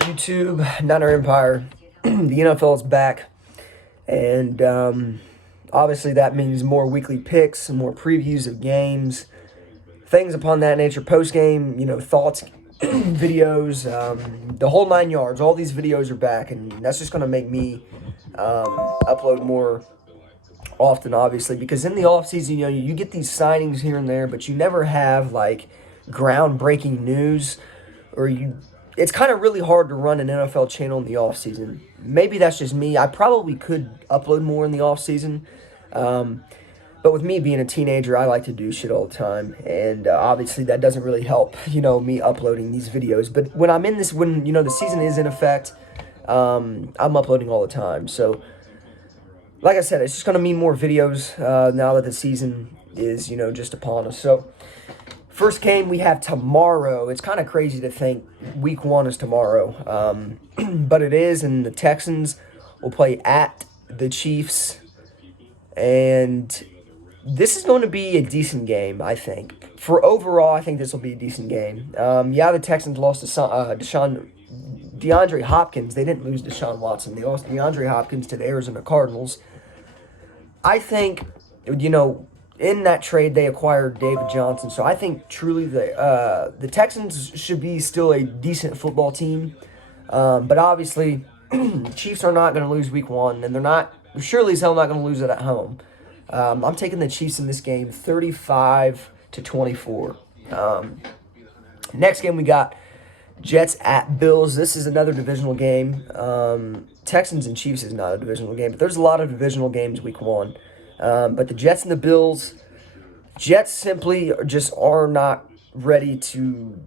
YouTube, Niner Empire. The NFL is back, and obviously that means more weekly picks, more previews of games, things upon that nature, post game, thoughts, videos, the whole 9 yards. All these videos are back, and that's just going to make me upload more often, obviously, because in the off season, you get these signings here and there, but you never have like groundbreaking news, or you. It's kind of really hard to run an NFL channel in the off season. Maybe that's just me. I probably could upload more in the off season, but with me being a teenager, I like to do shit all the time, and obviously that doesn't really help. Me uploading these videos. But when I'm in this, when the season is in effect, I'm uploading all the time. So like I said, it's just going to mean more videos now that the season is, just upon us. So, first game we have tomorrow. It's kind of crazy to think week 1 is tomorrow, but it is, and the Texans will play at the Chiefs, and this is going to be a decent game, I think. For overall, I think this will be a decent game. The Texans lost to DeAndre Hopkins. They didn't lose Deshaun Watson. They lost DeAndre Hopkins to the Arizona Cardinals. I think, in that trade they acquired David Johnson. So I think truly the Texans should be still a decent football team. But obviously, Chiefs are not going to lose week 1, and they're surely as hell not going to lose it at home. I'm taking the Chiefs in this game 35-24. Next game we got Jets at Bills. This is another divisional game. Texans and Chiefs is not a divisional game, but there's a lot of divisional games week 1. But the Jets and the Bills, Jets simply just are not ready to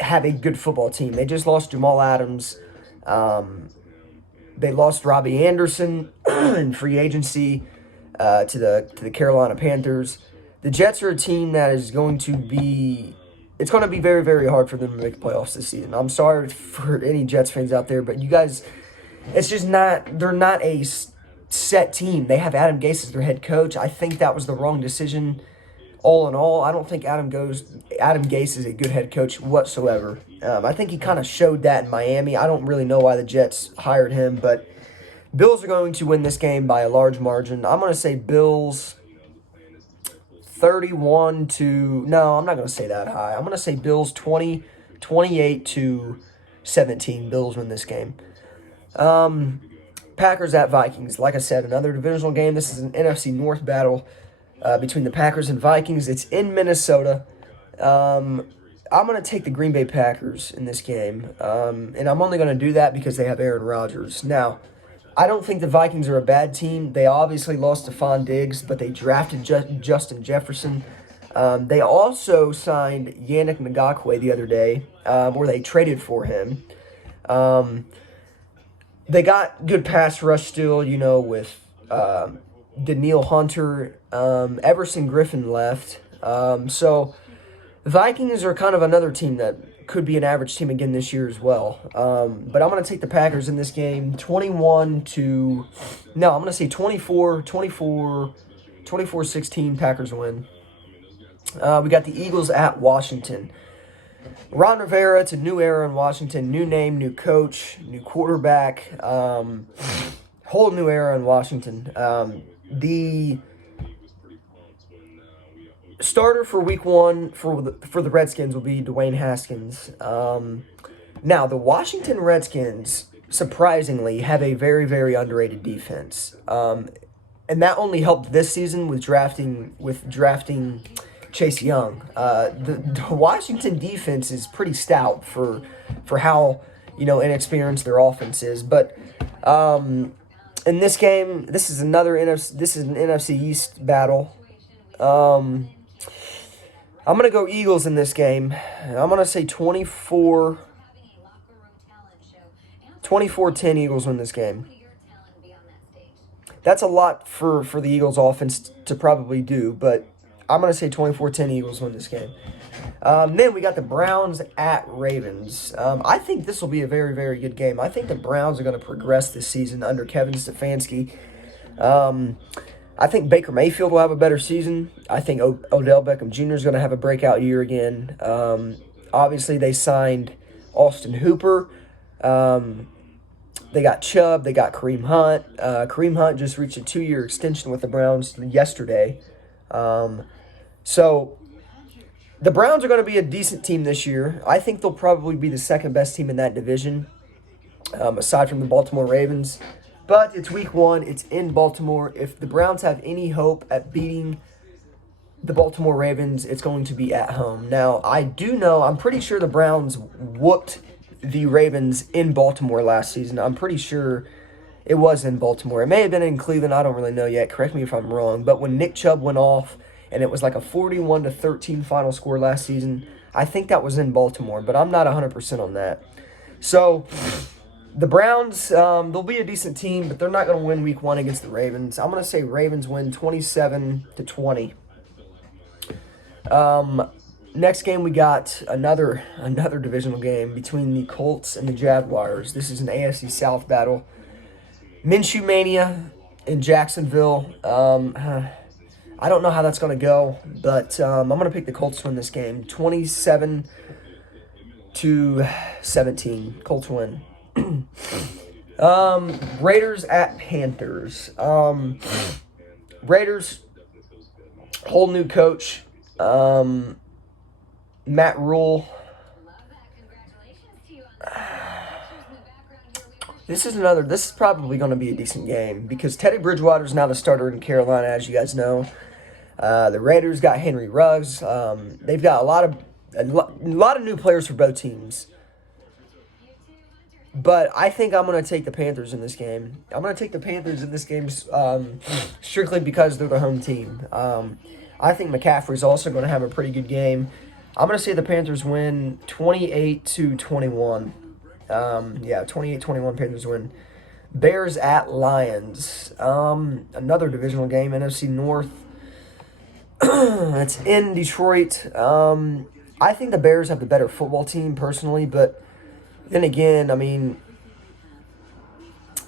have a good football team. They just lost Jamal Adams. They lost Robbie Anderson in free agency to the Carolina Panthers. The Jets are a team that is going to be... It's going to be very, very hard for them to make the playoffs this season. I'm sorry for any Jets fans out there, but you guys, it's just not, they're not a set team. They have Adam Gase as their head coach. I think that was the wrong decision all in all. I don't think Adam Gase is a good head coach whatsoever. I think he kind of showed that in Miami. I don't really know why the Jets hired him, but Bills are going to win this game by a large margin. I'm going to say Bills 31 to... No, I'm not going to say that high. I'm going to say Bills 28-17. Bills win this game. Packers at Vikings. Like I said, another divisional game. This is an NFC North battle between the Packers and Vikings. It's in Minnesota. I'm going to take the Green Bay Packers in this game. And I'm only going to do that because they have Aaron Rodgers. Now, I don't think the Vikings are a bad team. They obviously lost Stephon Diggs, but they drafted Justin Jefferson. They also signed Yannick Ngakoue the other day, where they traded for him. They got good pass rush still, with Daniil Hunter. Everson Griffin left. So the Vikings are kind of another team that could be an average team again this year as well. But I'm going to take the Packers in this game 24-16. Packers win. We got the Eagles at Washington. Ron Rivera, it's a new era in Washington. New name, new coach, new quarterback. Whole new era in Washington. The starter for week 1 for the Redskins will be Dwayne Haskins. Now, the Washington Redskins, surprisingly, have a very, very underrated defense. And that only helped this season with drafting Chase Young. The Washington defense is pretty stout for how inexperienced their offense is. But in this game, this is an NFC East battle. I'm going to go Eagles in this game. I'm going to say 24-10 Eagles win this game. That's a lot for the Eagles offense to probably do, but I'm going to say 24-10 Eagles win this game. Then we got the Browns at Ravens. I think this will be a very, very good game. I think the Browns are going to progress this season under Kevin Stefanski. I think Baker Mayfield will have a better season. I think Odell Beckham Jr. is going to have a breakout year again. Obviously, they signed Austin Hooper. They got Chubb. They got Kareem Hunt. Kareem Hunt just reached a 2-year extension with the Browns yesterday. So the Browns are going to be a decent team this year. I think they'll probably be the second best team in that division, aside from the Baltimore Ravens. But it's week 1. It's in Baltimore. If the Browns have any hope at beating the Baltimore Ravens, it's going to be at home. Now, I'm pretty sure the Browns whooped the Ravens in Baltimore last season. I'm pretty sure it was in Baltimore. It may have been in Cleveland. I don't really know yet. Correct me if I'm wrong. But when Nick Chubb went off and it was like a 41-13 final score last season, I think that was in Baltimore. But I'm not 100% on that. So the Browns, they'll be a decent team, but they're not going to win week 1 against the Ravens. I'm going to say Ravens win 27-20. Next game, we got another divisional game between the Colts and the Jaguars. This is an AFC South battle. Minshew Mania in Jacksonville. I don't know how that's going to go, but I'm going to pick the Colts to win this game. 27-17. Colts win. Raiders at Panthers. Raiders, whole new coach. Matt Rule. This is probably going to be a decent game because Teddy Bridgewater is now the starter in Carolina, as you guys know. The Raiders got Henry Ruggs. They've got a lot of new players for both teams. But I think I'm going to take the Panthers in this game. I'm going to take the Panthers in this game strictly because they're the home team. I think McCaffrey's also going to have a pretty good game. I'm going to say the Panthers win 28-21. 28-21 Panthers win. Bears at Lions. Another divisional game, NFC North. It's in Detroit. I think the Bears have the better football team personally, but then again, I mean,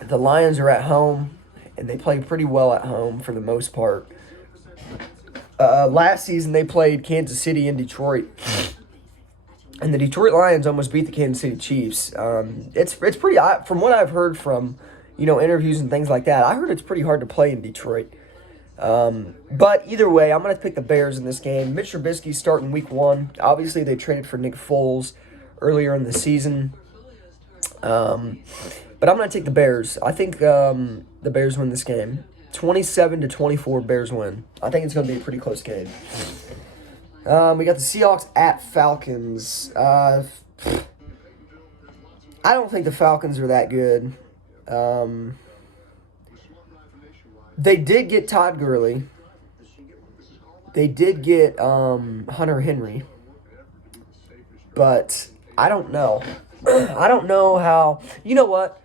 the Lions are at home, and they play pretty well at home for the most part. Last season, they played Kansas City and Detroit, and the Detroit Lions almost beat the Kansas City Chiefs. It's pretty, from what I've heard from, interviews and things like that, I heard it's pretty hard to play in Detroit. But either way, I'm going to pick the Bears in this game. Mitch Trubisky's starting week 1. Obviously, they traded for Nick Foles earlier in the season. But I'm going to take the Bears. I think the Bears win this game. 27-24, Bears win. I think it's going to be a pretty close game. We got the Seahawks at Falcons. I don't think the Falcons are that good. They did get Todd Gurley. They did get Hunter Henry. But I don't know. I don't know how. You know what?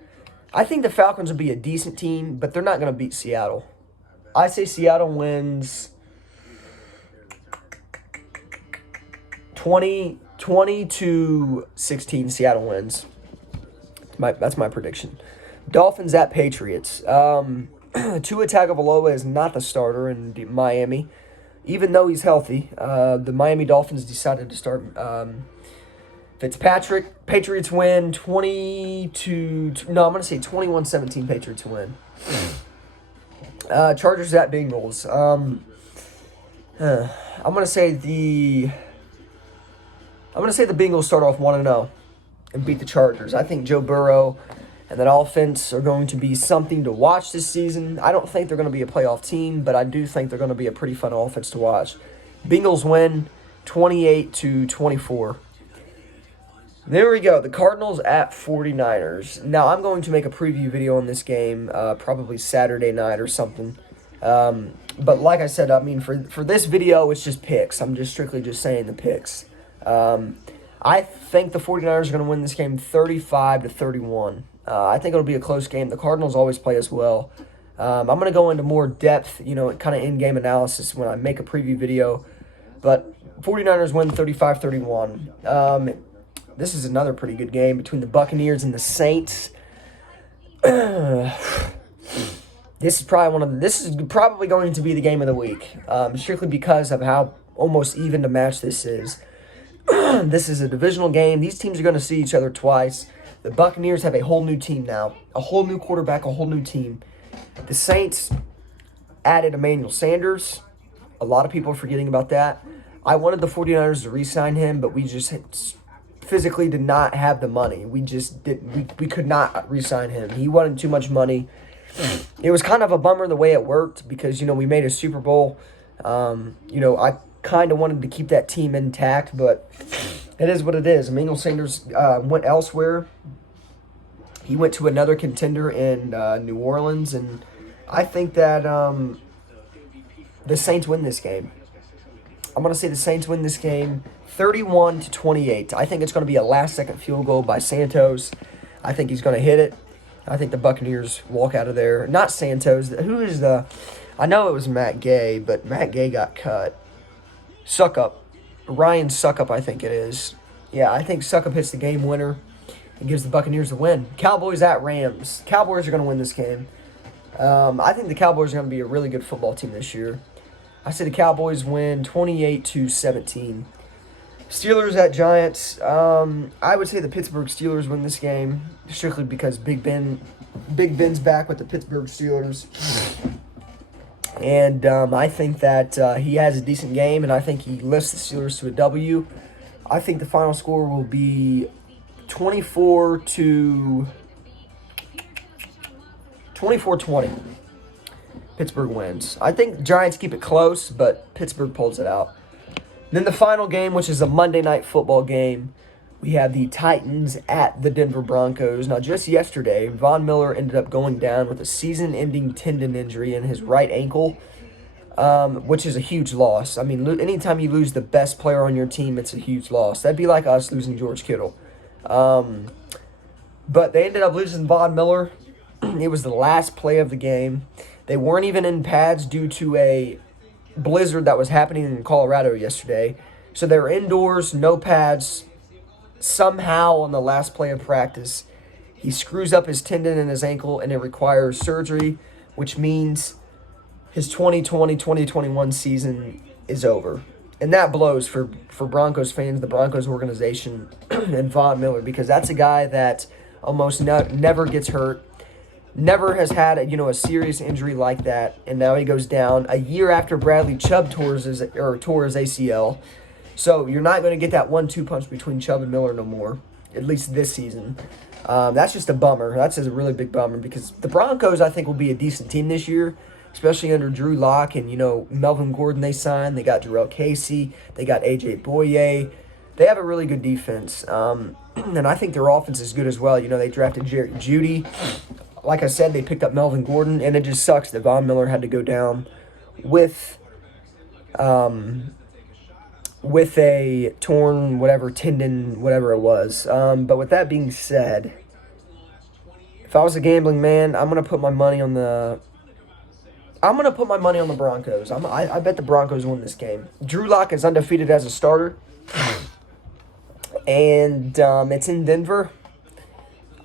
I think the Falcons will be a decent team, but they're not going to beat Seattle. I say Seattle wins 20-16. Seattle wins. That's my prediction. Dolphins at Patriots. Tua Tagovailoa is not the starter in Miami, even though he's healthy. The Miami Dolphins decided to start Fitzpatrick. Patriots win 21-17. Patriots win. Chargers at Bengals. I'm gonna say the Bengals start off 1-0 and beat the Chargers. I think Joe Burrow and that offense are going to be something to watch this season. I don't think they're going to be a playoff team, but I do think they're going to be a pretty fun offense to watch. Bengals win 28-24. There we go. The Cardinals at 49ers. Now, I'm going to make a preview video on this game probably Saturday night or something. But like I said, I mean, for this video, it's just picks. I'm just strictly just saying the picks. I think the 49ers are going to win this game 35-31. I think it'll be a close game. The Cardinals always play as well. I'm going to go into more depth, kind of in-game analysis when I make a preview video. But 49ers win 35-31. This is another pretty good game between the Buccaneers and the Saints. This is probably going to be the game of the week, strictly because of how almost even the match this is. This is a divisional game. These teams are going to see each other twice. The Buccaneers have a whole new team now. A whole new quarterback, a whole new team. The Saints added Emmanuel Sanders. A lot of people are forgetting about that. I wanted the 49ers to re-sign him, but we just physically did not have the money. We just didn't. We could not re-sign him. He wanted too much money. It was kind of a bummer the way it worked because, we made a Super Bowl. I kind of wanted to keep that team intact, but it is what it is. Emmanuel Sanders went elsewhere. He went to another contender in New Orleans, and I think that the Saints win this game. I'm going to say the Saints win this game 31-28. I think it's going to be a last-second field goal by Santos. I think he's going to hit it. I think the Buccaneers walk out of there. Not Santos. Who is the... I know it was Matt Gay, but Matt Gay got cut. Suckup. Ryan Suckup, I think it is. Yeah, I think Suckup hits the game winner and gives the Buccaneers the win. Cowboys at Rams. Cowboys are going to win this game. I think the Cowboys are going to be a really good football team this year. I say the Cowboys win 28-17. Steelers at Giants. I would say the Pittsburgh Steelers win this game strictly because Big Ben's back with the Pittsburgh Steelers. And I think that he has a decent game, and I think he lifts the Steelers to a W. I think the final score will be 24-20. Pittsburgh wins. I think the Giants keep it close, but Pittsburgh pulls it out. Then the final game, which is a Monday Night Football game, we have the Titans at the Denver Broncos. Now, just yesterday, Von Miller ended up going down with a season-ending tendon injury in his right ankle, which is a huge loss. I mean, anytime you lose the best player on your team, it's a huge loss. That'd be like us losing George Kittle. But they ended up losing Von Miller. It was the last play of the game. They weren't even in pads due to a blizzard that was happening in Colorado yesterday. So they were indoors, no pads. Somehow on the last play of practice, he screws up his tendon in his ankle, and it requires surgery, which means his 2020-2021 season is over. And that blows for Broncos fans, the Broncos organization, and Von Miller, because that's a guy that almost never gets hurt, never has had a serious injury like that, and now he goes down a year after Bradley Chubb tore his ACL. So you're not going to get that 1-2 punch between Chubb and Miller no more, at least this season. That's just a bummer. That's a really big bummer because the Broncos, I think, will be a decent team this year, especially under Drew Lock and, Melvin Gordon they signed. They got Jarrell Casey. They got A.J. Boye. They have a really good defense. And I think their offense is good as well. They drafted Jerry Jeudy. Like I said, they picked up Melvin Gordon, and it just sucks that Von Miller had to go down with a torn tendon, whatever it was. But with that being said, if I was a gambling man, I'm gonna put my money on the Broncos. I bet the Broncos win this game. Drew Lock is undefeated as a starter, and it's in Denver.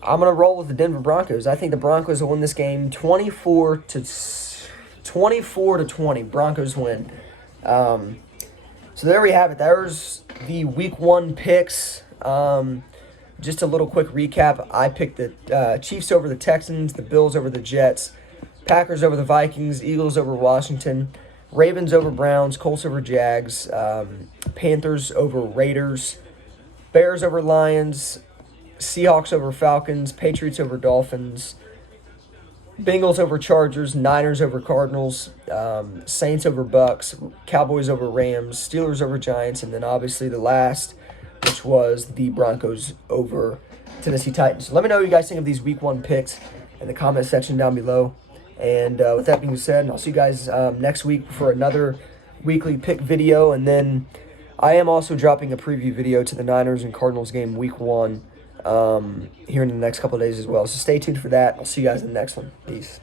I'm going to roll with the Denver Broncos. I think the Broncos will win this game 24-20. Broncos win. So there we have it. There's the Week 1 picks. Just a little quick recap. I picked the Chiefs over the Texans, the Bills over the Jets, Packers over the Vikings, Eagles over Washington, Ravens over Browns, Colts over Jags, Panthers over Raiders, Bears over Lions, Seahawks over Falcons, Patriots over Dolphins, Bengals over Chargers, Niners over Cardinals, Saints over Bucks, Cowboys over Rams, Steelers over Giants, and then obviously the last, which was the Broncos over Tennessee Titans. So let me know what you guys think of these Week 1 picks in the comment section down below. And with that being said, I'll see you guys next week for another weekly pick video. And then I am also dropping a preview video to the Niners and Cardinals game Week 1. Here in the next couple of days as well. So stay tuned for that. I'll see you guys in the next one. Peace.